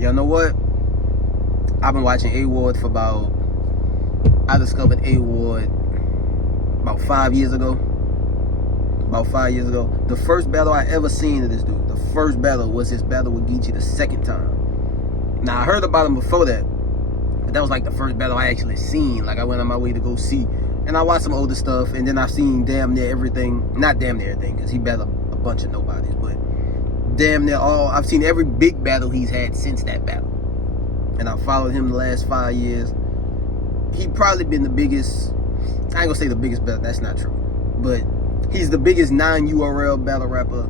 Y'all know what? I've been watching A-Ward for about... I discovered A-Ward about 5 years ago. About 5 years ago. The first battle I ever seen of this dude, the first battle was his battle with Geechee the second time. Now, I heard about him before that, but that was like the first battle I actually seen. Like, I went on my way to go see. And I watched some older stuff, and then I've seen damn near everything. Not damn near everything, because he battled a bunch of nobodies, but damn near all. I've seen every big battle he's had since that battle. And I followed him the last 5 years. He probably been the biggest, I ain't gonna say the biggest battle, that's not true. But he's the biggest non-URL battle rapper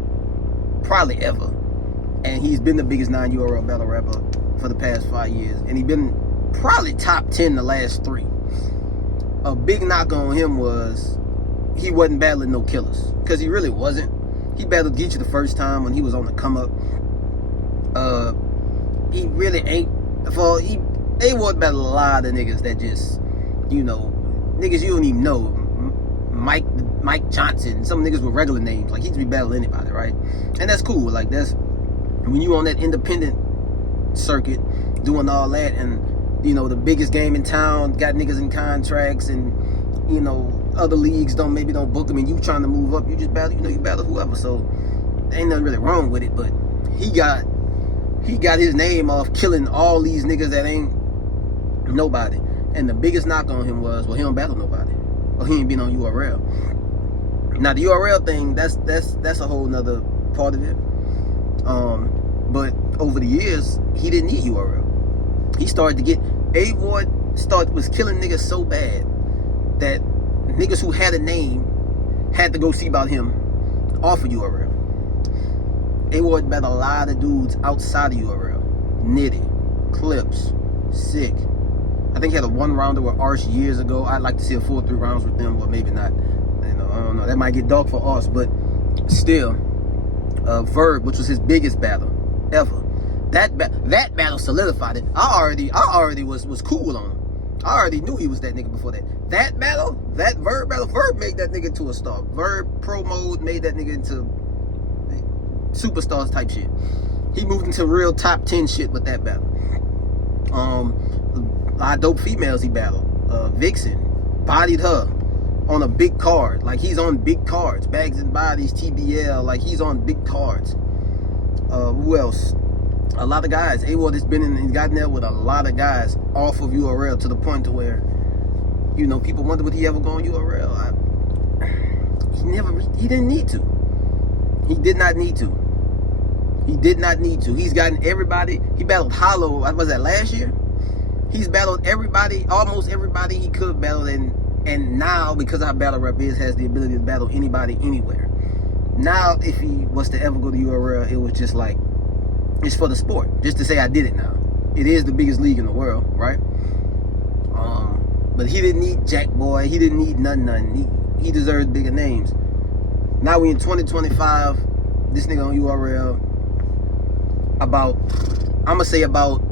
probably ever. And he's been the biggest non-URL battle rapper for the past 5 years. And he's been probably top 10 the last 3. A big knock on him was he wasn't battling no killers. Because he really wasn't. He battled Geechee the first time when he was on the come up. He really ain't. A-Ward battled a lot of niggas that just, you know, niggas you don't even know. Mike Johnson, some niggas with regular names. Like, he just be battling anybody, right? And that's cool. Like, that's when you on that independent circuit doing all that, and you know, the biggest game in town got niggas in contracts, and you know, other leagues don't book them, and you trying to move up, you just battle, you know, you battle whoever. So ain't nothing really wrong with it, but he got his name off killing all these niggas that ain't nobody. And the biggest knock on him was, well, he don't battle nobody, or he ain't been on URL. Now the URL thing, that's a whole nother part of it. But over the years, he didn't need URL. He started to get, A-Ward was killing niggas so bad that niggas who had a name had to go see about him off of URL. A-Ward battled a lot of dudes outside of URL. Nitty, Clips, Sick. I think he had a 1-rounder with Arch years ago. I'd like to see a full 3 rounds with them, but maybe not. You know, I don't know. That might get dark for Arch, but still. Verb, which was his biggest battle ever. That battle solidified it. I already was cool on him. I already knew he was that nigga before that. That battle, that Verb battle, Verb made that nigga into a star. Verb Pro Mode made that nigga into superstars type shit. He moved into real top 10 shit with that battle. A lot of dope females he battled. Vixen bodied her on a big card. Like, he's on big cards. Bags and Bodies, TBL. Like, he's on big cards. Who else? A lot of guys. A-Ward has been in and gotten there with a lot of guys off of URL, to the point to where, you know, people wonder, would he ever go on URL? He didn't need to. He did not need to. He did not need to. He's gotten everybody. He battled Hollow, was that last year? He's battled everybody, almost everybody he could have battled, and now, because how battle rap is, has the ability to battle anybody, anywhere. Now, if he was to ever go to URL, it was just like, it's for the sport. Just to say I did it now. It is the biggest league in the world, right? But he didn't need Jack Boy. He didn't need nothing. He deserved bigger names. Now we in 2025. This nigga on URL. I'm going to say about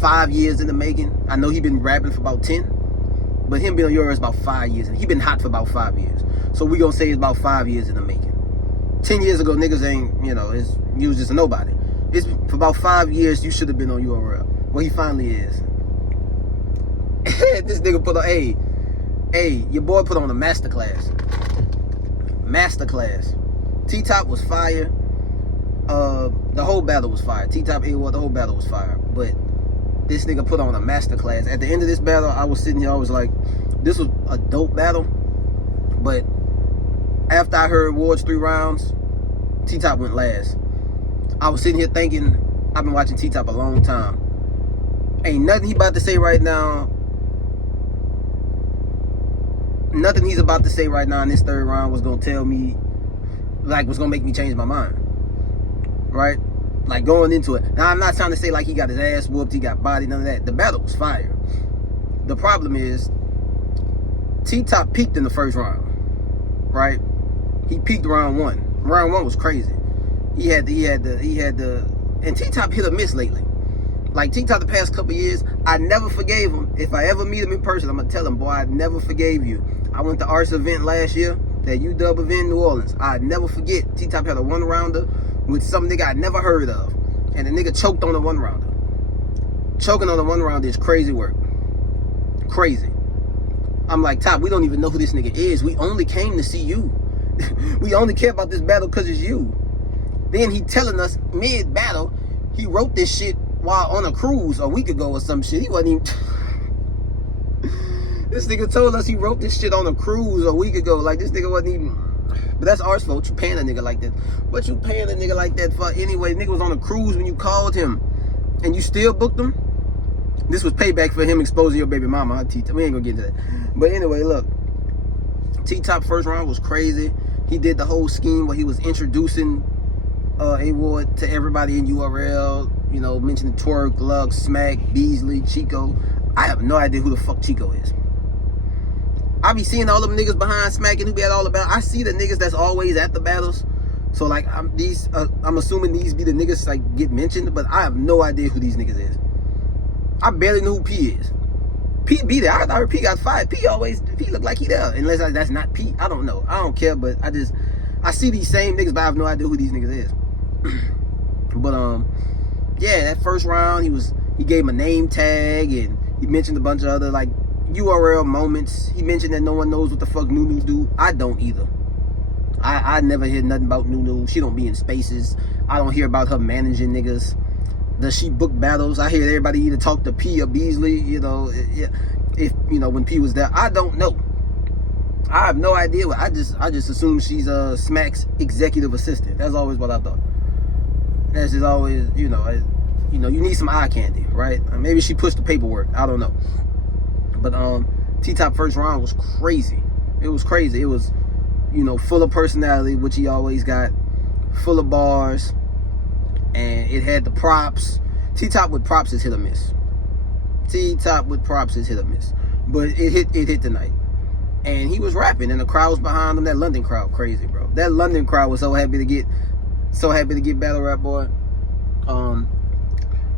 5 years in the making. I know he been rapping for about 10. But him being on URL is about 5 years. And he been hot for about 5 years. So we going to say it's about 5 years in the making. 10 years ago, niggas ain't, you know, you was just a nobody. It's for about 5 years, you should have been on URL. Well, he finally is. This nigga put on, hey, your boy put on a masterclass. T-Top was fire. The whole battle was fire. T-Top, A-Ward, the whole battle was fire. But this nigga put on a masterclass. At the end of this battle, I was sitting here, I was like, this was a dope battle. But after I heard Ward's 3 rounds, T-Top went last. I was sitting here thinking, I've been watching T-Top a long time. Ain't nothing he about to say right now. Nothing he's about to say right now in this 3rd round was going to tell me, like, was going to make me change my mind. Right? Like, going into it. Now, I'm not trying to say, like, he got his ass whooped, he got bodied, none of that. The battle was fire. The problem is, T-Top peaked in the 1st round. Right? He peaked round 1. Round 1 was crazy. He had the, and T-Top hit or miss lately. Like, T-Top the past couple years, I never forgave him. If I ever meet him in person, I'm going to tell him, boy, I never forgave you. I went to Art's event last year, that UW event in New Orleans. I never forget. T-Top had a 1-rounder with some nigga I never heard of. And the nigga choked on the one rounder. Choking on the one rounder is crazy work. Crazy. I'm like, Top, we don't even know who this nigga is. We only came to see you. We only care about this battle because it's you. Then he telling us mid-battle, he wrote this shit while on a cruise a week ago or some shit. He wasn't even... This nigga told us he wrote this shit on a cruise a week ago. Like, this nigga wasn't even... But that's our fault. You paying a nigga like that. What you paying a nigga like that for anyway? Nigga was on a cruise when you called him. And you still booked him? This was payback for him exposing your baby mama. We ain't gonna get into that. But anyway, look. T-Top first round was crazy. He did the whole scheme where he was introducing A-Ward to everybody in URL. You know, mentioning Twerk, Lux, Smack, Beasley, Chico. I have no idea who the fuck Chico is. I be seeing all them niggas behind Smack and who be at all about. I see the niggas that's always at the battles. So like I'm assuming these be the niggas like get mentioned, but I have no idea who these niggas is. I barely know who P is. P be there. I thought P got fired. P look like he there. Unless that's not P. I don't know. I don't care, but I see these same niggas, but I have no idea who these niggas is. But yeah, that first round he gave him a name tag and he mentioned a bunch of other like URL moments. He mentioned that no one knows what the fuck Nunu do. I don't either. I never hear nothing about Nunu. She don't be in spaces. I don't hear about her managing niggas. Does she book battles? I hear everybody either talk to P or Beasley, you know, if you know, when P was there. I don't know. I have no idea. I just assume she's Smack's executive assistant. That's always what I thought. That's just always, you know, you need some eye candy, right? Maybe she pushed the paperwork. I don't know. But T-Top first round was crazy. It was crazy. It was, you know, full of personality, which he always got, full of bars, and it had the props. T-Top with props is hit or miss. T-Top with props is hit or miss. But it hit tonight. And he was rapping, and the crowd was behind him. That London crowd, crazy, bro. That London crowd was so happy to get battle rap, boy.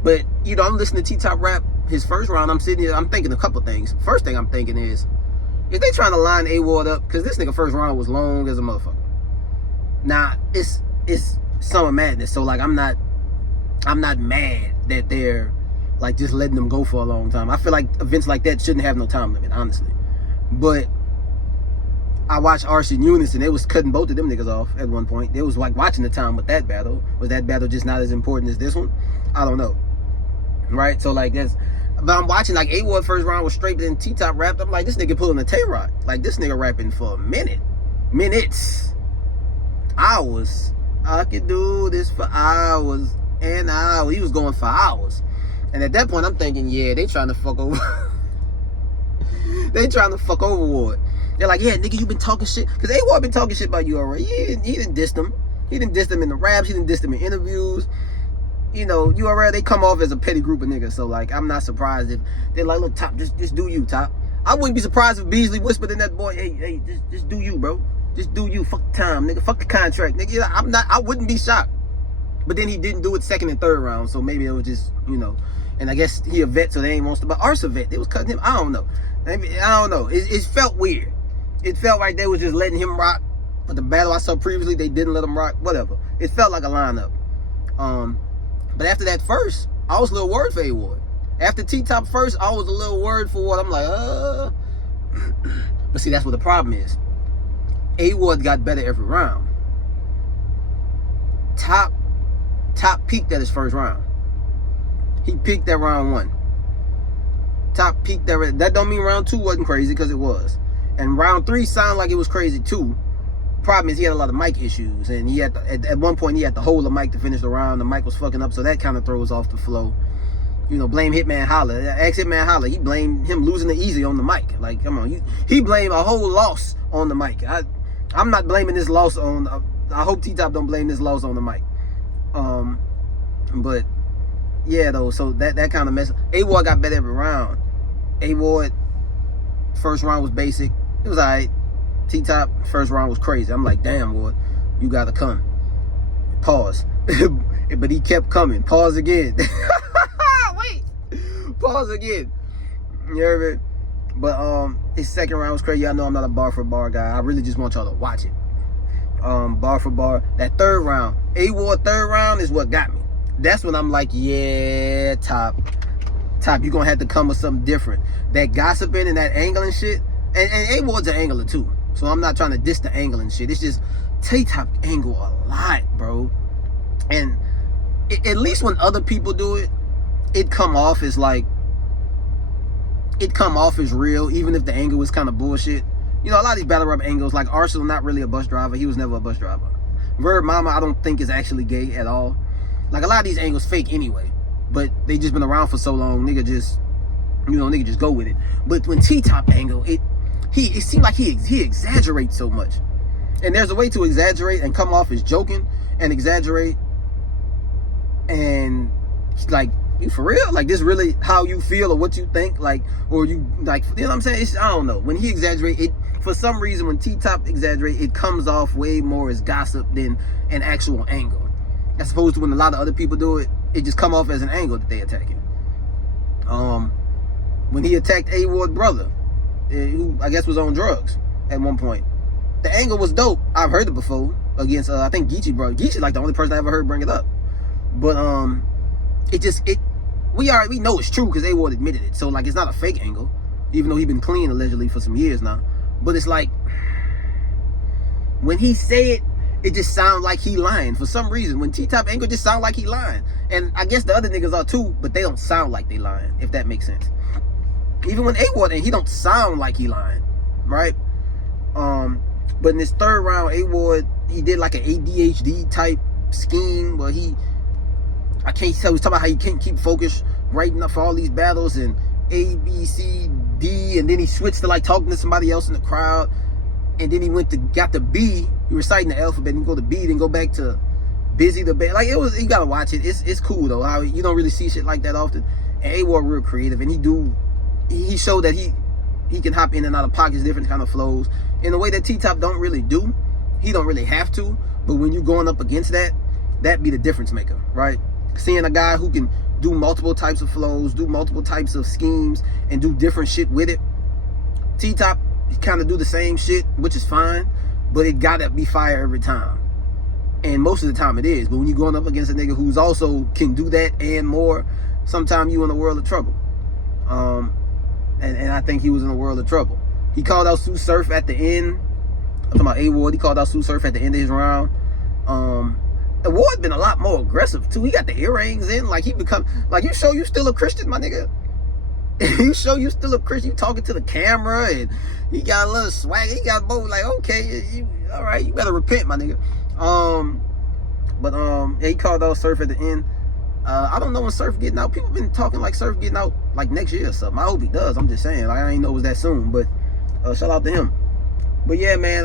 But you know, I'm listening to T-Top rap his first round. I'm sitting here, I'm thinking a couple things. First thing I'm thinking is they trying to line A-Ward up? Because this nigga first round was long as a motherfucker. Now it's Summer Madness, so like I'm not mad that they're like just letting them go for a long time. I feel like events like that shouldn't have no time limit, honestly. But I watched Arsh and Eunice, and they was cutting both of them niggas off at one point. They was like watching the time with that battle. Was that battle just not as important as this one? I don't know. Right? So like that's, but I'm watching like A-Ward first round was straight, but then T-Top rapped. I'm like, this nigga pulling a Tay-Rock. Like this nigga rapping for a minutes, hours. I could do this for hours and hours. He was going for hours. And at that point, I'm thinking, yeah, they trying to fuck over. They trying to fuck over Ward. They're like, yeah, nigga, you been talking shit. Because A-Ward been talking shit about you already. He didn't diss them. He didn't diss them in the raps. He didn't diss them in interviews. You know, URL, they come off as a petty group of niggas. So, like, I'm not surprised if they're like, look, Top, just do you, Top. I wouldn't be surprised if Beasley whispered in that boy, hey, just do you, bro. Just do you. Fuck the time, nigga. Fuck the contract, nigga. I wouldn't be shocked. But then he didn't do it second and third round. So maybe it was just, you know. And I guess he a vet, so they ain't wants to. But Arsh a vet. They was cutting him. I don't know. I don't know. It felt weird. It felt like they was just letting him rock. But the battle I saw previously, they didn't let him rock. Whatever. It felt like a lineup. But after that first, I was a little worried for A-Ward. After T-Top first, I was a little worried for what I'm like, But see, that's what the problem is. A-Ward got better every round. Top peaked at his first round. He peaked at round 1. Top peaked at, that don't mean round 2 wasn't crazy, because it was. And round 3 sounded like it was crazy too. Problem is he had a lot of mic issues, and he had to, at one point he had to hold the mic to finish the round. The mic was fucking up, so that kind of throws off the flow. You know, blame Hitman Holla. Ex Hitman Holla. He blamed him losing the easy on the mic. Like, come on, he blamed a whole loss on the mic. I'm not blaming this loss on. I hope T-Top don't blame this loss on the mic. But yeah, though. So that kind of mess. A-Ward got better every round. A-Ward first round was basic. It was alright. T-Top first round was crazy. I'm like, damn, Ward, you gotta come. Pause. But he kept coming. Pause again. Wait. Pause again. You heard me? But his second round was crazy. Y'all know I'm not a bar for bar guy. I really just want y'all to watch it. Bar for bar. That third round, A-Ward third round is what got me. That's when I'm like, yeah, Top, you're gonna have to come with something different. That gossiping and that angling shit, and A-Ward's an angler too, so I'm not trying to diss the angling shit. It's just Top angle a lot, bro. And at least when other people do it, it come off as real, even if the angle is kind of bullshit. You know, a lot of these battle rap angles, like Arsenal, not really a bus driver. He was never a bus driver. Verb Mama, I don't think is actually gay at all. Like, a lot of these angles fake anyway, but they just been around for so long, nigga just go with it. But when T-Top angle, it seemed like he exaggerates so much. And there's a way to exaggerate and come off as joking and exaggerate and like, you for real? Like, this really how you feel or what you think? Like, or you, like, you know what I'm saying? I don't know. When he exaggerates, it, for some reason, when T-Top exaggerates, it comes off way more as gossip than an actual angle. As opposed to when a lot of other people do it, it just come off as an angle that they attacking. When he attacked A-Ward brother, who I guess was on drugs at one point, the angle was dope. I've heard it before against, I think Geechee brother. Geechee like the only person I ever heard bring it up. But we know it's true because A-Ward admitted it. So like, it's not a fake angle, even though he been clean allegedly for some years now. But it's like, when he say it, it just sounds like he lying for some reason. When T-Top angle just sound like he lying. And I guess the other niggas are too, but they don't sound like they lying, if that makes sense. Even when A-Ward, and he don't sound like he lying, right? But in this third round, A-Ward, he did like an ADHD type scheme where I can't tell, he was talking about how he can't keep focused writing up for all these battles and A, B, C, D, and then he switched to like talking to somebody else in the crowd, and then he got to B, he reciting the alphabet, and go to B, then go back to busy the bad. Like, you gotta watch it. It's cool though, how you don't really see shit like that often. And A-Ward real creative, and he showed that he can hop in and out of pockets, different kind of flows in a way that T-Top don't really do. He don't really have to, but when you're going up against that be the difference maker, right? Seeing a guy who can do multiple types of flows, do multiple types of schemes, and do different shit with it. T-Top kind of do the same shit, which is fine, but it gotta be fire every time. And most of the time it is. But when you're going up against a nigga who's also can do that and more, sometimes you in a world of trouble. And I think he was in a world of trouble. He called out Sue Surf at the end. I'm talking about A-Ward. He called out Sue Surf at the end of his round. Ward been a lot more aggressive too. He got the earrings in, like he become like, you show you still a Christian, my nigga. You show you still a Christian. You talking to the camera, and he got a little swag. He got both like, okay, all right, you better repent, my nigga. Yeah, he called out Surf at the end. I don't know when Surf getting out. People been talking like Surf getting out like next year or something. I hope he does. I'm just saying, like, I ain't know it was that soon, but shout out to him. But yeah, man,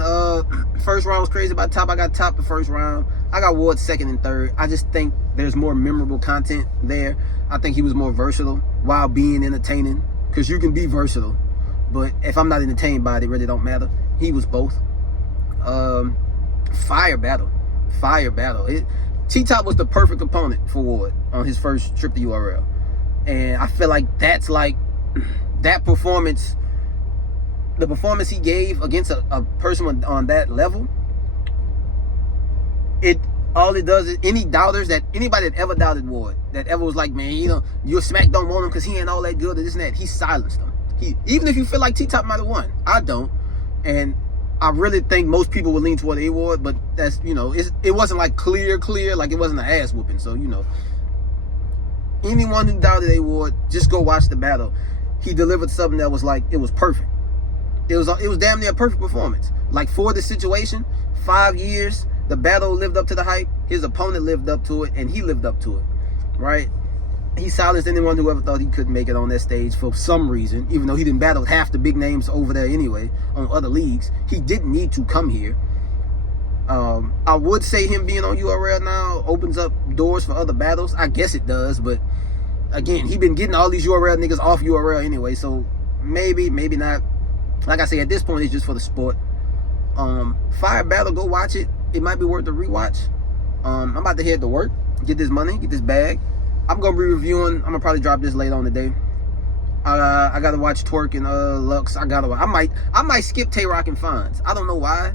first round was crazy. By Top, I got Top the first round. I got Ward second and third. I just think there's more memorable content there. I think he was more versatile while being entertaining, because you can be versatile, but if I'm not entertained by it, it really don't matter. He was both. Fire battle. T-Top was the perfect opponent for Ward on his first trip to URL. And I feel like that's like, that performance, the performance he gave against a person on that level, all it does is, any doubters, that anybody that ever doubted Ward, that ever was like, man, you know, your Smack don't want him because he ain't all that good or this and that, he silenced them. Even if you feel like T-Top might have won, I don't. And I really think most people would lean toward A-Ward, but that's, you know, it wasn't like clear, like it wasn't an ass whooping. So, you know, anyone who doubted A-Ward, just go watch the battle. He delivered something that was like, it was perfect. It was damn near a perfect performance. Like, for the situation, 5 years, the battle lived up to the hype, his opponent lived up to it, and he lived up to it, right? He silenced anyone who ever thought he couldn't make it on that stage for some reason, even though he didn't battle half the big names over there anyway on other leagues. He didn't need to come here. I would say him being on URL now opens up doors for other battles. I guess it does, but again, he been getting all these URL niggas off URL anyway, so maybe not. Like I say, at this point, it's just for the sport. Fire battle, go watch it. It might be worth a rewatch. I'm about to head to work, get this money, get this bag. I'm gonna be reviewing. I'm gonna probably drop this later on today. I gotta watch Twerk and Lux. I might skip Tay Rock and Fonz. I don't know why.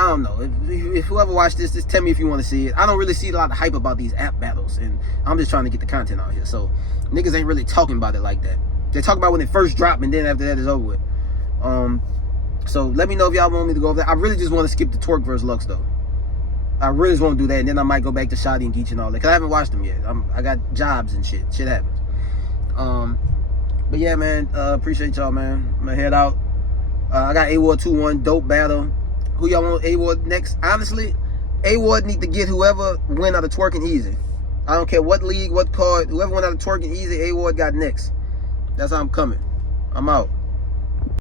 I don't know. If whoever watched this, just tell me if you want to see it. I don't really see a lot of hype about these app battles, and I'm just trying to get the content out here. So niggas ain't really talking about it like that. They talk about when it first dropped, and then after that it's over with. So let me know if y'all want me to go over that. I really just want to skip the Twerk versus Lux though. I really just want to do that, and then I might go back to Shotty and Geech and all that, because I haven't watched them yet. I got jobs and shit. Shit happens. But yeah, man, appreciate y'all, man. I'm gonna head out. I got A-Ward 2-1, dope battle. Who y'all want A-Ward next? Honestly, A-Ward need to get whoever win out of Twerking Easy. I don't care what league, what card, whoever went out of Twerking Easy, A-Ward got next. That's how I'm coming. I'm out.